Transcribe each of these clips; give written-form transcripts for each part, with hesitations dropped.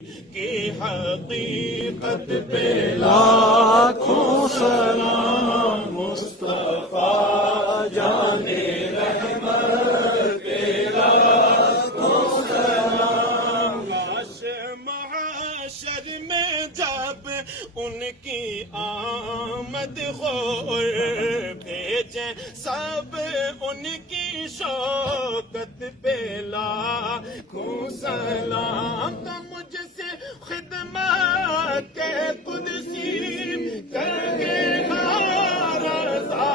کی حقیقت پہ لاکھوں سلام مصطفیٰ جانے رحمت پہ لاکھوں سلام. کاش محشر میں جب ان کی آمد ہو بھیجیں سب ان کی شوکت پہ لاکھوں سلام. تو مجھ سے خدمت کے قدسی کرے گا رضا,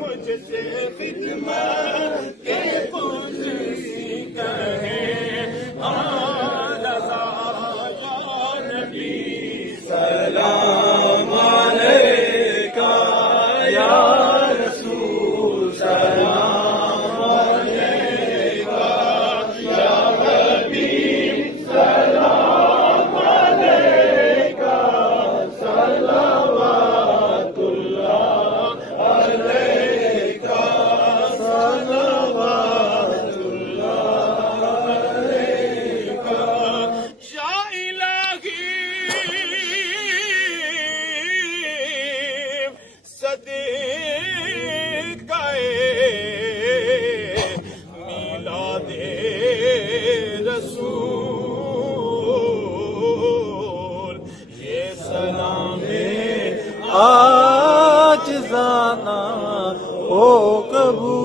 مجھ سے خدمت کے قدسی کرے گا رضا. یا نبی سلام علیکہ, یا رسول سلام علیکہ, یا حبیب سلام علیکہ, صلوات اللہ علیکہ, صلوات اللہ علیکہ. یا الہی صدقہ میلاد رسول, یہ سلام عاجزانہ ہو قبول.